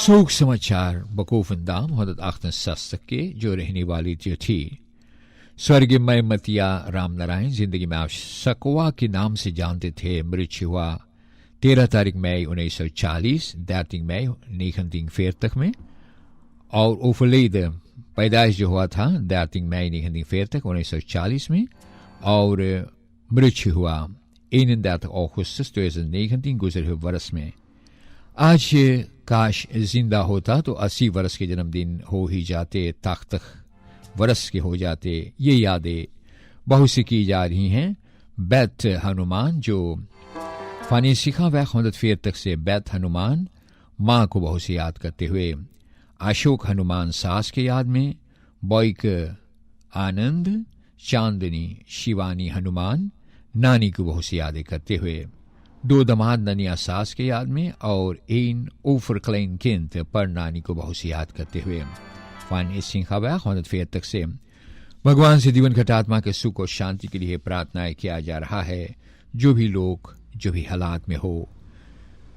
शोक समाचार बकूफ अंदाम 168 के जो रहने वाली जो थी स्वर्गीय मतिया राम नारायण जिंदगी में आप सकवा के नाम से जानते थे। मृत्यु हुआ 13 तारीख मई 1940 13 मई 1940 में और ओफलीद पैदाइश जो हुआ था 13 मई 1940 1940 में और मृत्यु हुआ 31 अगस्त 2019 गुजरे हुए वर्ष में। आज काश जिंदा होता तो 80 वर्ष के जन्मदिन हो ही जाते, तक वर्ष के हो जाते। ये यादें बहुत सी की जा रही हैं। बैत हनुमान जो फानी सिखा वह 140 से बैत हनुमान माँ को बहुत सी याद करते हुए, अशोक हनुमान सास के याद में, बॉयक आनंद चांदनी शिवानी हनुमान नानी को बहुत सी यादें करते हुए, 2 दमाद ननिया सास के याद में और इन ओफर क्लेन किंत पर नानी को बहुत सी याद करते हुए फान सिंह तक से भगवान से जीवन घटात्मा के सुख और शांति के लिए प्रार्थनाएं किया जा रहा है। जो भी लोग जो भी हालात में हो,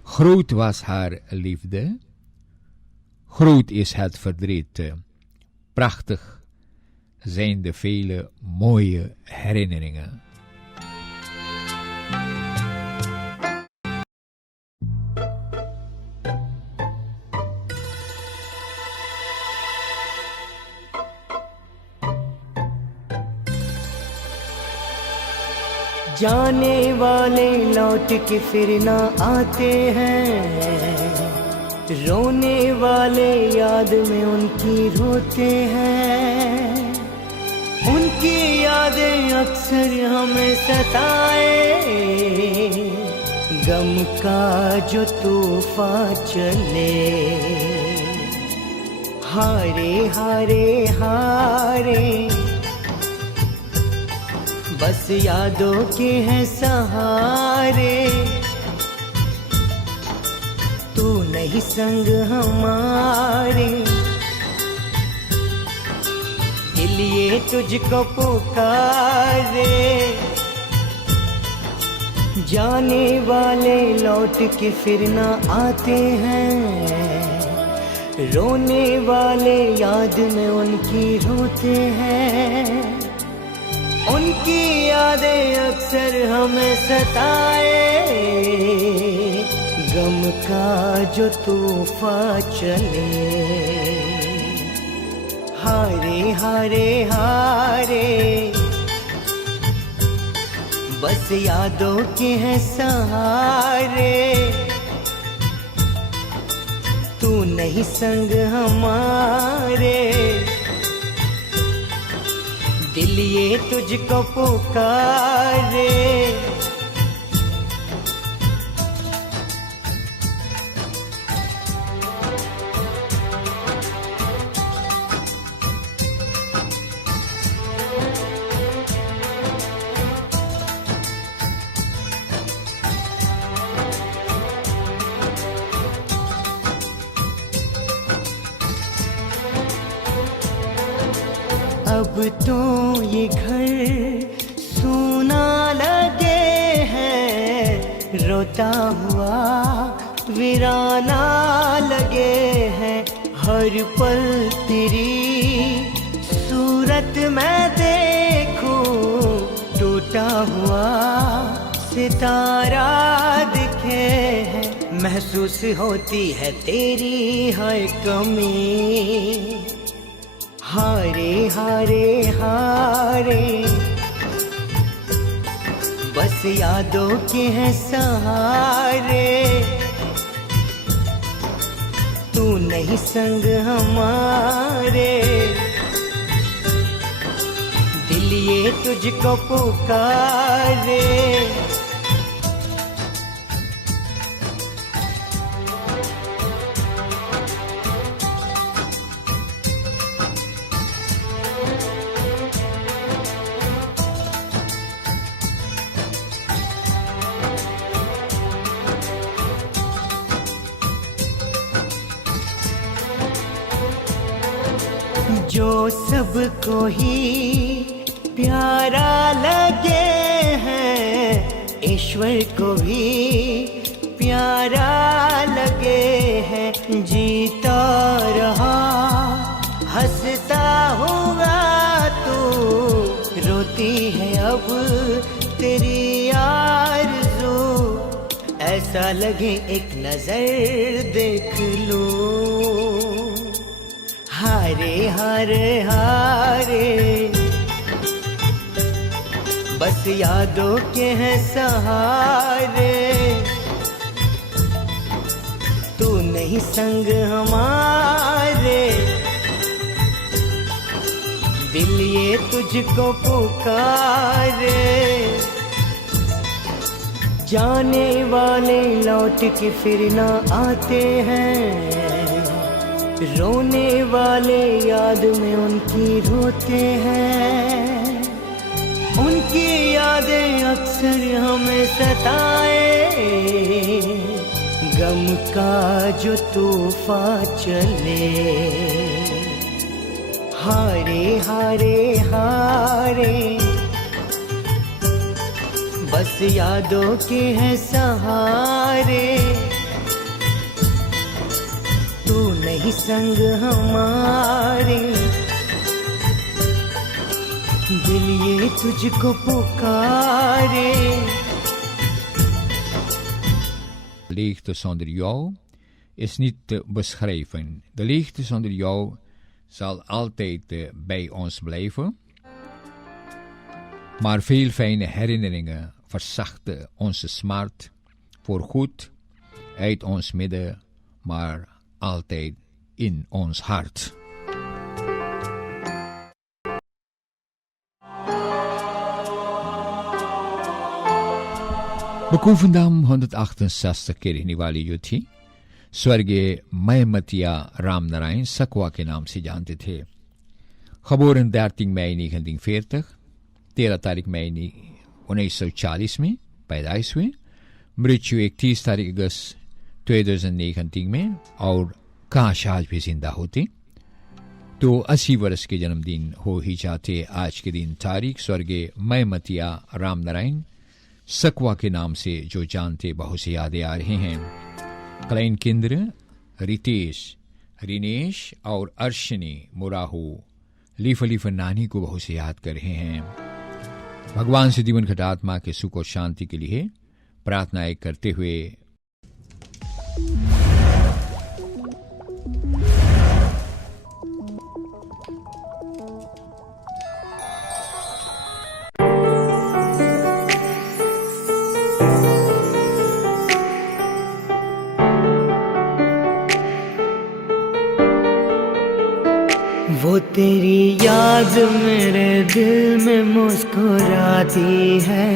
groot was haar liefde, groot is het verdriet, prachtig zijn de vele mooie herinneringen. जाने वाले लौट के फिर ना आते हैं, रोने वाले याद में उनकी रोते हैं। उनकी यादें अक्सर हमें सताए, गम का जो तूफान चले। हारे हारे हारे बस यादों के हैं सहारे, तू नहीं संग हमारे। दिल ये तुझको पुकारे, जाने वाले लौट के फिर ना आते हैं, रोने वाले याद में उनकी रोते हैं। उनकी यादें अक्सर हमें सताए, गम का जो तूफान चले। हारे हारे हारे बस यादों के हैं सहारे, तू नहीं संग हमारे। दिल ये तुझको पुकारे, अब तो ये घर सूना लगे हैं, रोता हुआ वीराना लगे हैं। हर पल तेरी सूरत मैं देखूं, टूटा हुआ सितारा दिखे हैं। महसूस होती है तेरी हर कमी। हारे हारे हारे बस यादों के हैं सहारे, तू नहीं संग हमारे। दिल ये तुझको पुकारे, जो सबको ही प्यारा लगे हैं, ईश्वर को भी प्यारा लगे है जीता रहा, हंसता हुआ तू रोती है अब तेरी आरज़ू, ऐसा लगे एक नजर देख लो। हारे हारे हारे बस यादों के हैं सहारे, तू नहीं संग हमारे, दिल ये तुझको पुकारे। जाने वाले लौट के फिर ना आते हैं, रोने वाले याद में उनकी रोते हैं, उनकी यादें अक्सर हमें सताए, गम का जो तूफान चले। हारे हारे हारे बस यादों के हैं सहारे, तू नहीं संग हमारे, दिल ये तुझको पुकारे। Leegte zonder jou is niet te beschrijven. De leegte zonder jou zal altijd bij ons blijven. Maar veel fijne herinneringen verzachten onze smart voorgoed uit ons midden, maar altijd in ons hart. बकूफंदाम 168 के रहने वाली जो थी स्वर्गीय महमतिया राम नारायण सकवा के नाम से जानते थे। Geboren 13 mei 1940, 13 तारीख मई 1940 में पैदाइश हुए, मृत्यु 31 तारीख अगस्त 2019 में, और काश आज भी जिंदा होते तो 80 वर्ष के जन्मदिन हो ही जाते। आज के दिन तारीख स्वर्गीय महमतिया राम नारायण सकवा के नाम से जो जानते बहुत से यादें आ रहे हैं। क्लाइन केंद्र रितेश, रिनेश और अर्शनी मुराहू लीफ नानी को बहुत से याद कर रहे हैं। भगवान से दिवंगत आत्मा के सुख और शांति के लिए प्रार्थनाएं करते हुए वो तेरी याद मेरे दिल में मुस्कुराती है,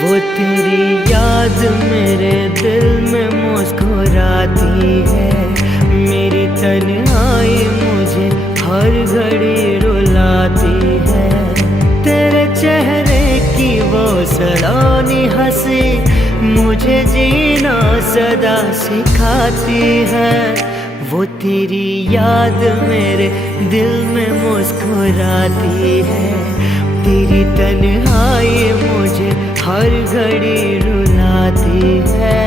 वो तेरी याद मेरे दिल में मुस्कुराती है, मेरी तन्हाई मुझे हर घड़ी रुलाती है, तेरे चेहरे की वो सलोनी हंसी मुझे जीना सदा सिखाती है, वो तेरी याद मेरे दिल में मुस्कुराती है, तेरी तन्हाई मुझे हर घड़ी रुलाती है।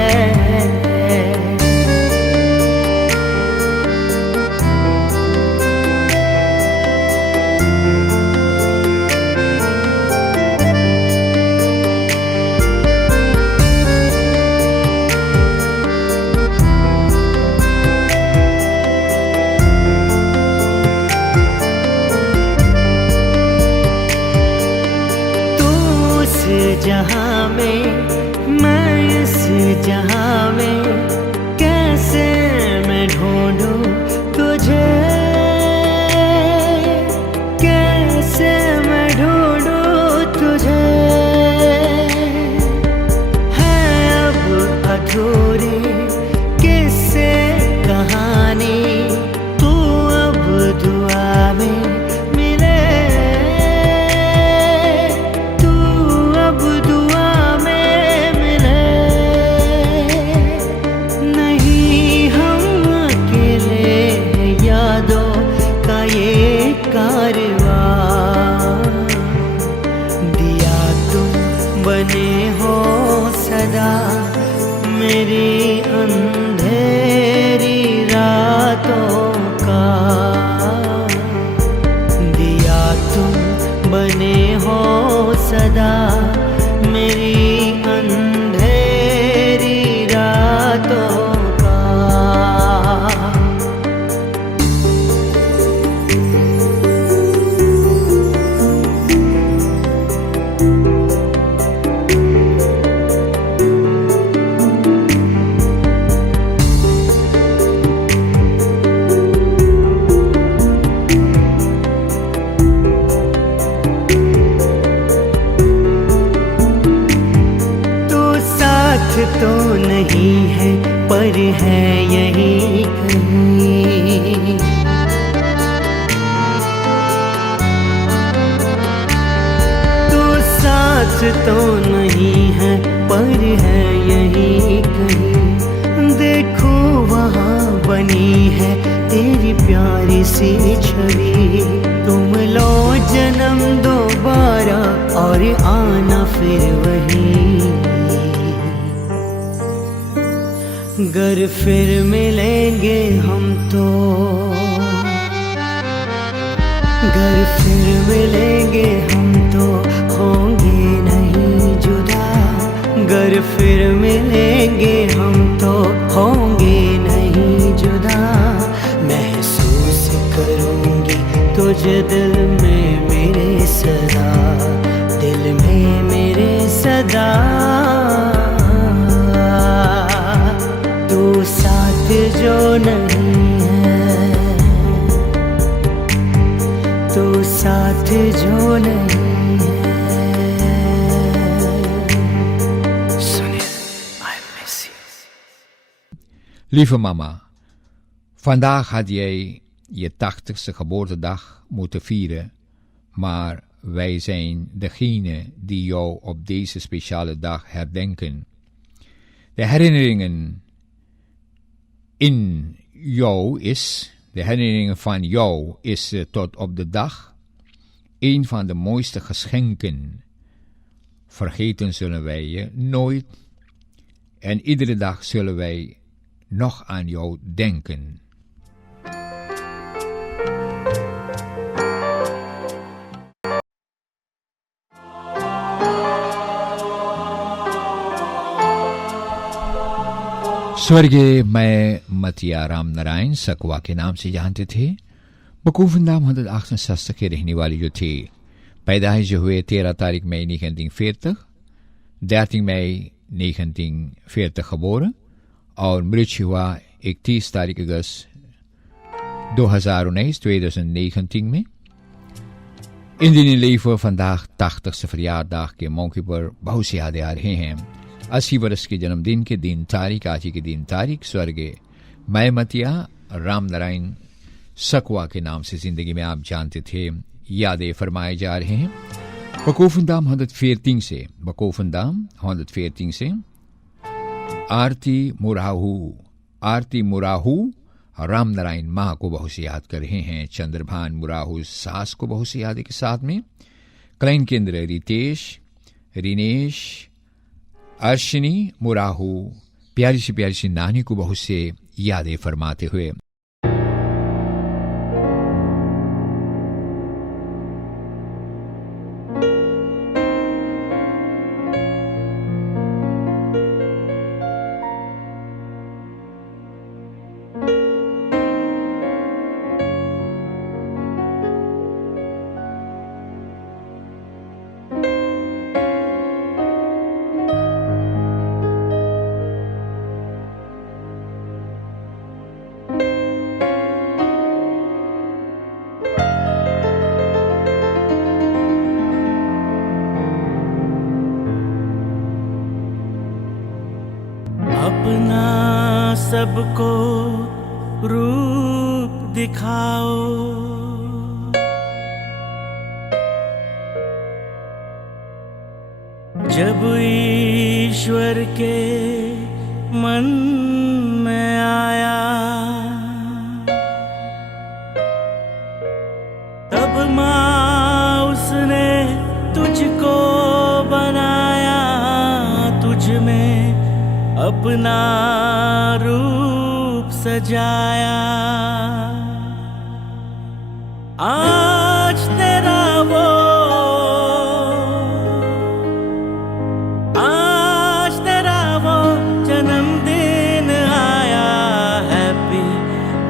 जहां में मैं मेरी अंधेरी रातों का दिया तुम बने हो सदा, मेरी अंधेरी रातों का। तो नहीं है पर है यही कहीं, तो साथ तो नहीं है पर है यही कहीं। देखो वहाँ बनी है तेरी प्यारी सी छवि, तुम लो जन्म दोबारा और आना फिर वही। गर फिर मिलेंगे हम तो, गर फिर मिलेंगे हम तो होंगे नहीं जुदा, गर फिर मिलेंगे हम तो होंगे नहीं जुदा। महसूस करूंगी तुझे दिल में मेरे सदा, दिल में मेरे सदा। तू साथ जो नहीं है, तू साथ जो नहीं है। Sunil, I miss you. Lieve mama, vandaag had jij je 80ste geboortedag moeten vieren, maar wij zijn degene die jou op deze speciale dag herdenken. De herinneringen van jou is tot op de dag een van de mooiste geschenken. Vergeten zullen wij je nooit en iedere dag zullen wij nog aan jou denken. स्वर्गीय मैं मतिया राम नारायण सकवा के नाम से जानते थे। बकूफंदा 168 के रहने वाली जो थी। पैदाइश जो हुए 13 तारीख मई 1940, 13 mei 1940 geboren और मृत्यु हुआ 31 तारीख अगस्त 2019 में। Indien in leven vandaag 80ste verjaardag के मौके पर बहुत सी यादें आ रहे हैं। 80 वर्ष के जन्मदिन के दिन तारीख, आज के दिन तारीख स्वर्गीय मैं मतिया राम नारायण सकवा के नाम से जिंदगी में आप जानते थे, यादें फरमाए जा रहे हैं। बकूफंदाम 114 से आरती मुराहू राम नारायण माँ को बहुत से याद कर रहे हैं। चंद्रभान मुराहू सास को बहुत से यादें के साथ में। क्लाइन केंद्र रितेश, रिनेश, अर्शनी मुराहू प्यारी सी नानी को बहुत से यादें फरमाते हुए अपना सबको रूप दिखाओ, जब ईश्वर के मन में आया तब माँ उसने तुझको बनाया, तुझ में अपना रूप सजाया। आज तेरा वो, आज तेरा वो जन्मदिन आया। Happy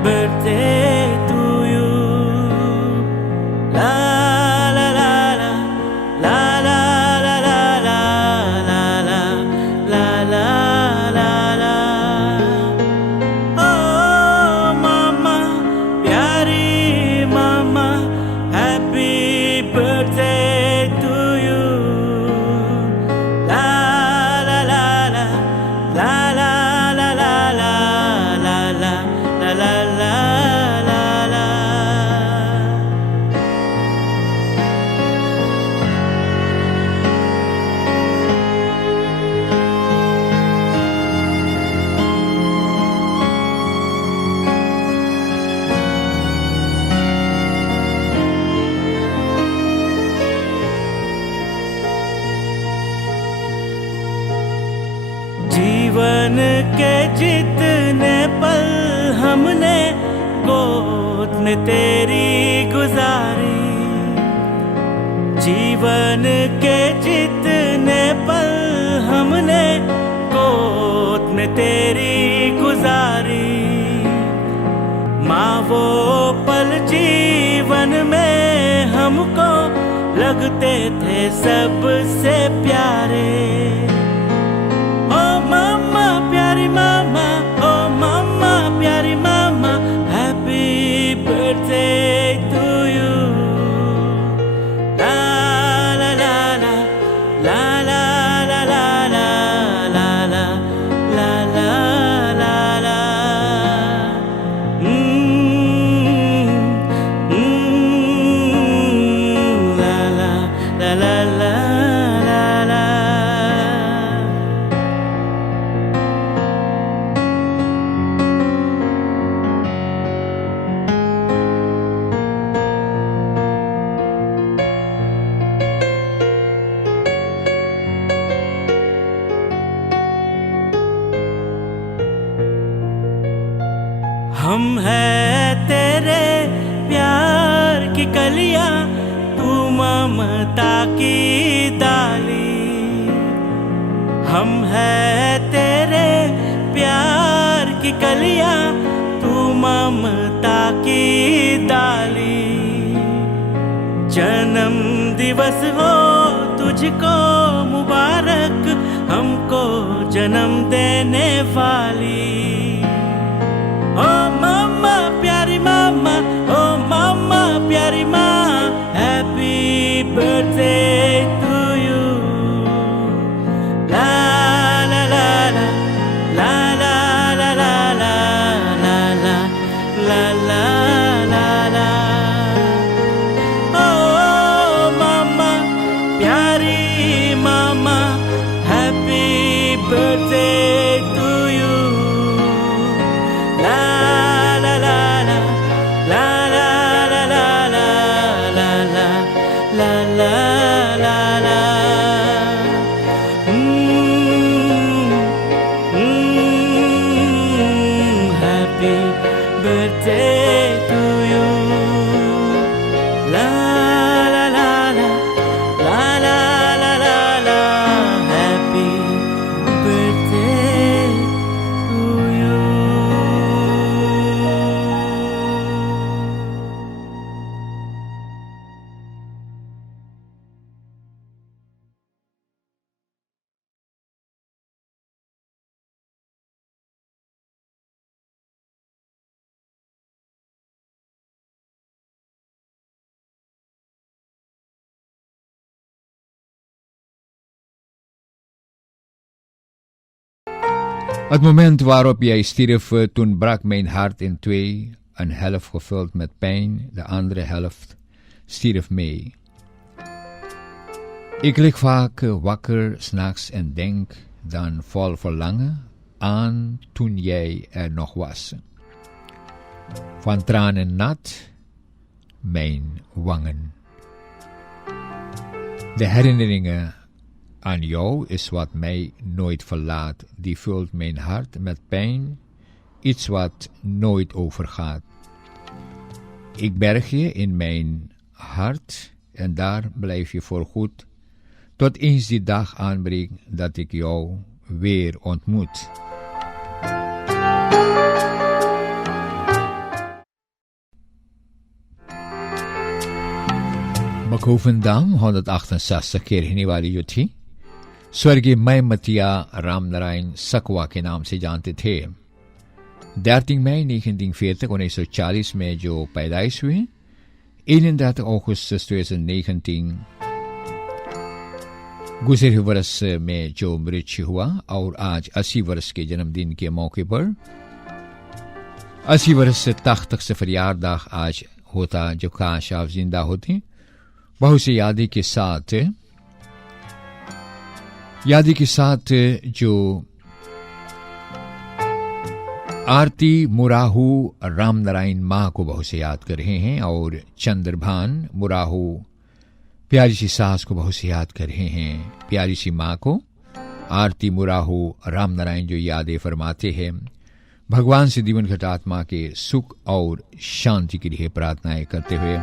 birthday to you. ला ला ला ला ला ला ला ला ला ला ला ला ला ला। ओ मामा प्यारी मामा, हैप्पी बर्थडे टू यू। ला ला ला ला ला ला ला ला ला ला ला ला ला ला ला। जीवन के जितने पल हमने गोद में तेरी गुजारी। जीवन के जितने पल हमने गोद में तेरी गुजारी। माँ वो पल जीवन में हमको लगते थे सबसे प्यारे। ओ मामा प्यारी मामा, ओ मामा प्यारी मामा, हैप्पी बर्थडे टू यू। ला ला ला ला ला ला ला ला ला ला ला ला ला ला ला। ला ला ला ला ला ला ला। हम हैं तेरे प्यार की कलियां, तू ममता की डाली। हम हैं तेरे प्यार की कलियां, तू ममता की डाली। जन्म दिवस हो तुझको मुबारक, हमको जन्म देने वाली। ओ मामा प्यारी मामा, ओ मामा प्यारी माँ, हैप्पी बर्थडे टू यू। ला ला ला ला ला ला ला ला ला ला ला ला ला ला ला। ओ मामा प्यारी मामा, हैप्पी बर्थडे टू यू। ला ला ला ला ला ला ला ला ला ला ला ला ला ला ला। Happy birthday to you. La la la la la la la la la. Happy birthday to you. Het moment waarop jij stierf, toen brak mijn hart in twee. Een helft gevuld met pijn, de andere helft stierf mee. Ik lig vaak wakker 's nachts en denk dan vol verlangen aan toen jij er nog was. Van tranen nat, mijn wangen. De herinneringen aan jou is wat mij nooit verlaat. Die vult mijn hart met pijn, iets wat nooit overgaat. Ik berg je in mijn hart en daar blijf je voorgoed, tot eens die dag aanbreekt dat ik jou weer ontmoet. बखूफनदाम 168 के रहने वाली जो थी स्वर्गीय मय मतिया राम नारायण सकवा के नाम से जानते थे। 13 mei 1940 1940 में जो पैदाइश हुई, 31 augustus 2019 गुजरे वर्ष में जो मृत्यु हुआ और आज 80 वर्ष के जन्मदिन के मौके पर 80 वर्ष से तख्त से फरियाद आज होता, जो काश आप जिंदा होते। बहुत सी यादी के साथ जो आरती मुराहू राम नारायण माँ को बहुत से याद कर रहे हैं और चंद्रभान मुराहू प्यारी सी सास को बहुत से याद कर रहे हैं। प्यारी सी माँ को आरती मुराहू राम नारायण जो यादें फरमाते हैं, भगवान से दिवंगत आत्मा के सुख और शांति के लिए प्रार्थनाएं करते हुए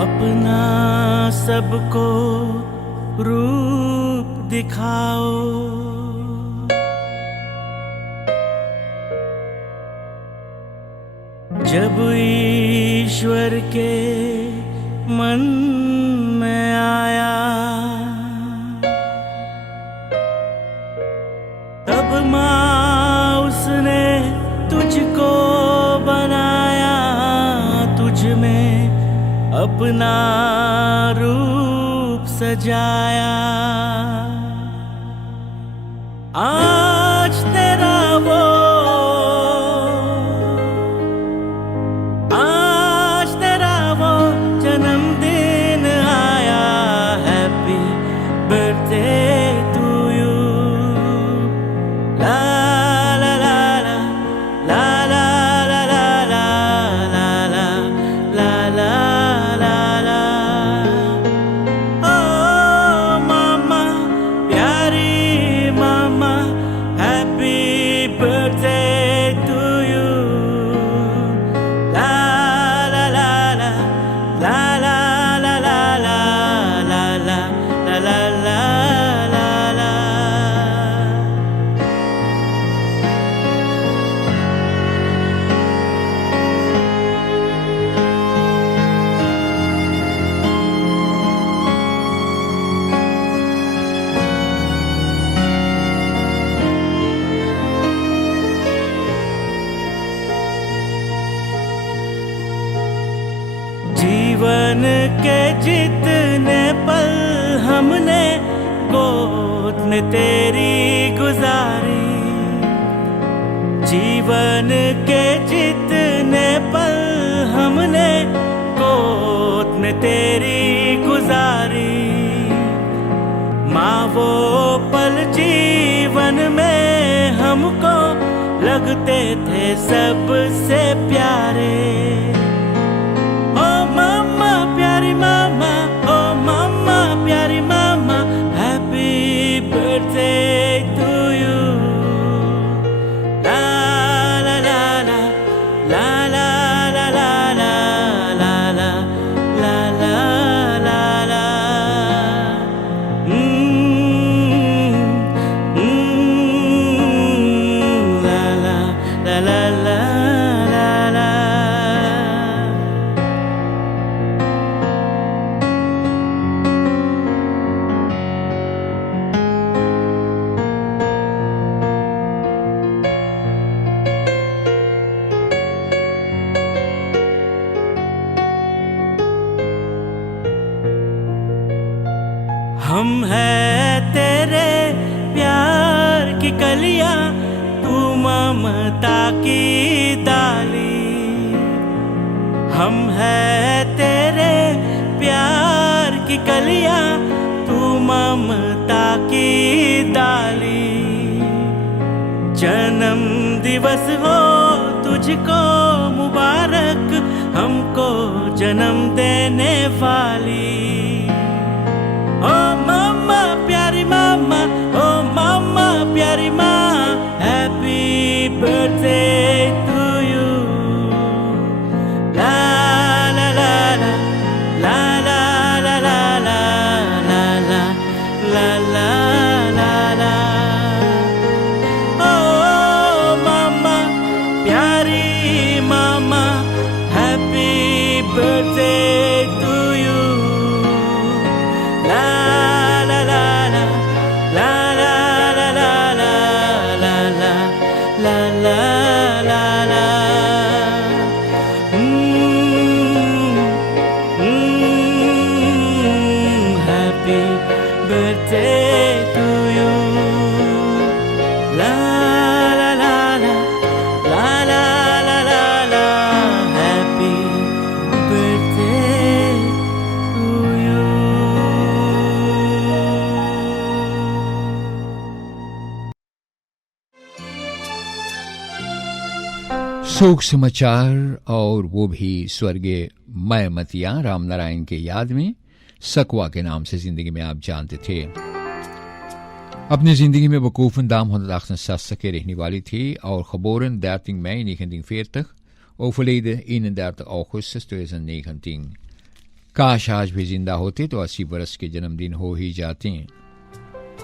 अपना सबको रूप दिखाओ, जब ईश्वर के मन में आया, तब माँ उसने तुझको बनाया, तुझ में अपना रूप सजाया। आज तेरा वो जन्मदिन आया, हैप्पी बर्थडे टू यू। ला ला ला ला ला ला ला ला ला ला ला ला। जीवन के जितने पल हमने गोद में तेरी गुजारी, जीवन के जितने पल हमने गोद में तेरी गुजारी। माँ वो पल जीवन में हमको लगते थे सबसे प्यारे। ओ मामा प्यारी मामा, ओ मामा प्यारी मामा, हैप्पी बर्थडे टू यू। ला ला ला ला ला ला ला ला ला ला ला ला ला ला। ला ला ला ला ला। हम हैं तेरे प्यार की कलियां, तू ममता की डाली। हम हैं तेरे प्यार की कलियां, तू ममता की डाली। जन्म दिवस हो तुझको मुबारक, हमको जन्म देने वाली। ओ मामा प्यारी मामा, ओ मामा प्यारी माँ, हैप्पी बर्थडे टू यू। ला ला ला ला ला ला ला ला ला ला ला ला ला ला। ओ मामा प्यारी मामा, हैप्पी बर्थडे टू यू। ला ला ला ला ला ला ला ला ला ला ला ला ला ला। Happy birthday to you. La la la la la la la la la. Happy birthday to you. शोक समाचार, और वो भी स्वर्गीय मयमतिया राम नारायण के याद में। सकवा के नाम से जिंदगी में आप जानते थे। अपनी जिंदगी में वकूफ दाम 168 रहने वाली थी और geboren 13 mei 1940, overleden 31 augustus 2019। काश आज भी जिंदा होते तो 80 वर्ष के जन्मदिन हो ही जाते।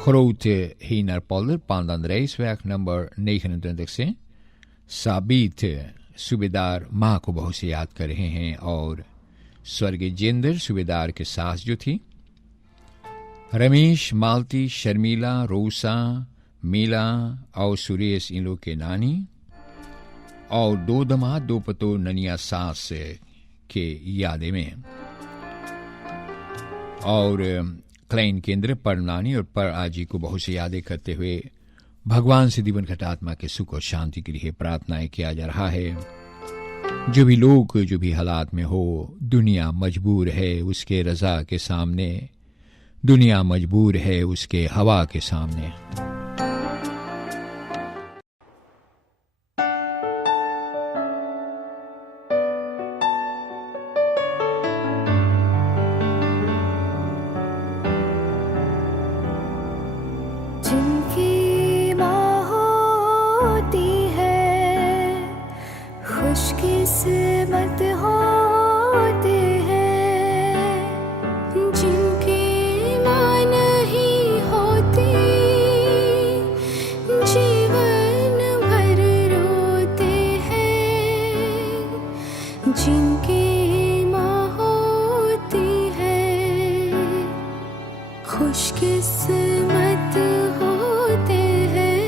Grote Heenarpolder, Pandanrijsweg नंबर 29 से साबित सूबेदार माँ को बहुत से याद कर रहे हैं, और स्वर्गीय जेंदर सूबेदार के सास जो थी, रमेश, मालती, शर्मिला, रोसा, मीला और सुरेश, इन लोग के नानी, और 2 दमाद 2 पतो ननिया सास के यादें में, और क्लाइन केंद्र पर नानी और पर आजी को बहुत से यादें करते हुए भगवान से दिवंगत आत्मा के सुख और शांति के लिए प्रार्थनाएं किया जा रहा है। जो भी लोग जो भी हालात में हो, दुनिया मजबूर है उसके रजा के सामने, दुनिया मजबूर है उसके हवा के सामने। जिनकी माँ होती है, खुशकिस्मत होते हैं। जिनकी माँ नहीं होती, जीवन भर रोते हैं। जिनकी माँ होती है, खुशकिस्मत होते हैं।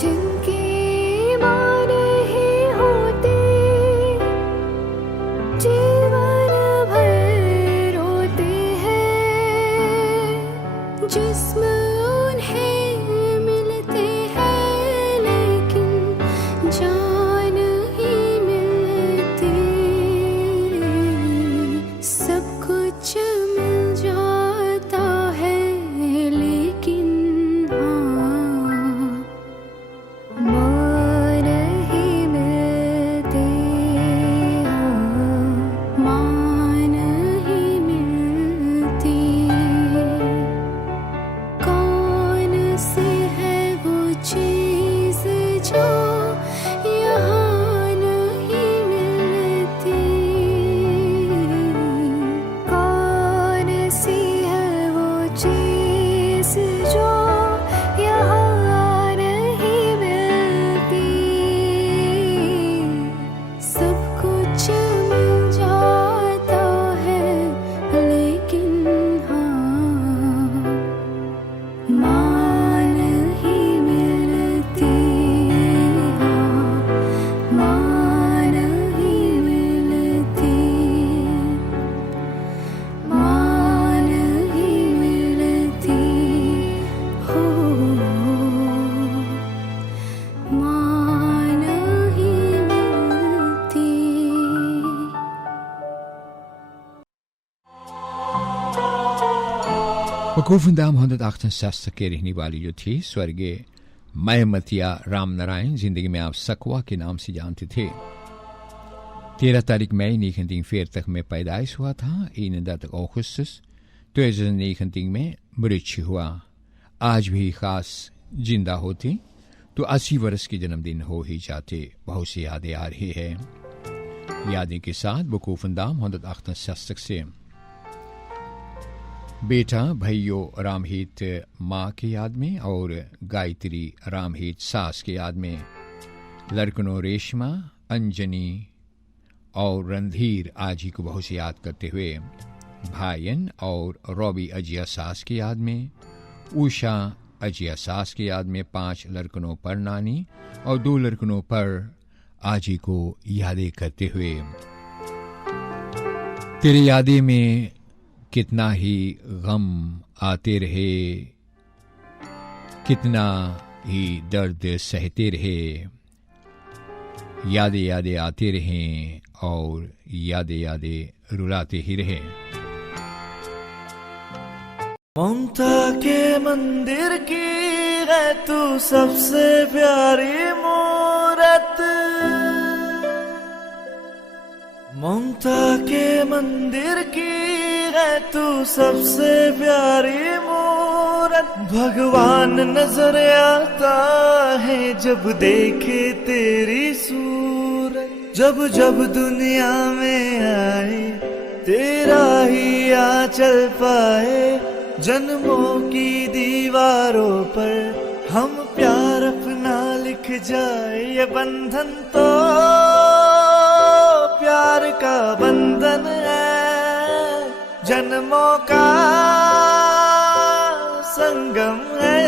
जिनकी माँ नहीं होती, जीवन भर रोते हैं। जिस्म उन्हें मिलते हैं, लेकिन जान ही मिलती वकूफुंदा 168 के रहने वाली जो थी स्वर्गीय मयमतिया राम नारायण जिंदगी में आप सकवा के नाम से जानते थे। 13 तारीख मई 1940 में पैदाइश हुआ था। 31 अगस्त 2019 में मृत्यु हुआ। आज भी खास जिंदा होती तो 80 वर्ष के जन्मदिन हो ही जाते। बहुत सी यादें आ रही है। यादें के साथ वकूफुंदा 168 से बेटा भैयो रामहित माँ की याद में और गायत्री रामहित सास की याद में, लड़कनों रेशमा, अंजनी और रणधीर आजी को बहुत से याद करते हुए, भायन और रॉबी अजिया सास की याद में, उषा अजिया सास की याद में 5 लड़कनों पर नानी और 2 लड़कनों पर आजी को यादें करते हुए, तेरे यादें में कितना ही गम आते रहे, कितना ही दर्द सहते रहे, यादें यादें आते रहें और यादें यादें रुलाते ही रहे। ममता के मंदिर की है तू सबसे प्यारी मूरत, ममता के मंदिर की है तू सबसे प्यारी मूरत। भगवान नजर आता है जब देखे तेरी सूरत। जब जब दुनिया में आए तेरा ही आंचल पाए, जन्मों की दीवारों पर हम प्यार अपना लिख जाए। ये बंधन तो प्यार का बंधन है, जन्मों का संगम है।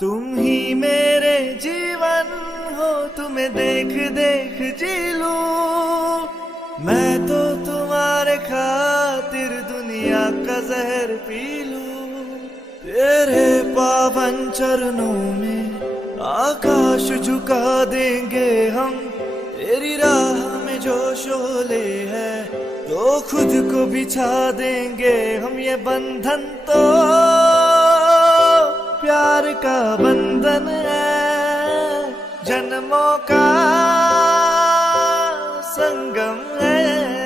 तुम ही मेरे जीवन हो, तुम्हें देख देख जी लूं। मैं तो तुम्हारे खातिर दुनिया का जहर पी लूं। तेरे पावन चरणों में आकाश झुका देंगे हम। तेरी राह में जो शोले है तो खुद को बिछा देंगे हम। ये बंधन तो प्यार का बंधन है, जन्मों का संगम है।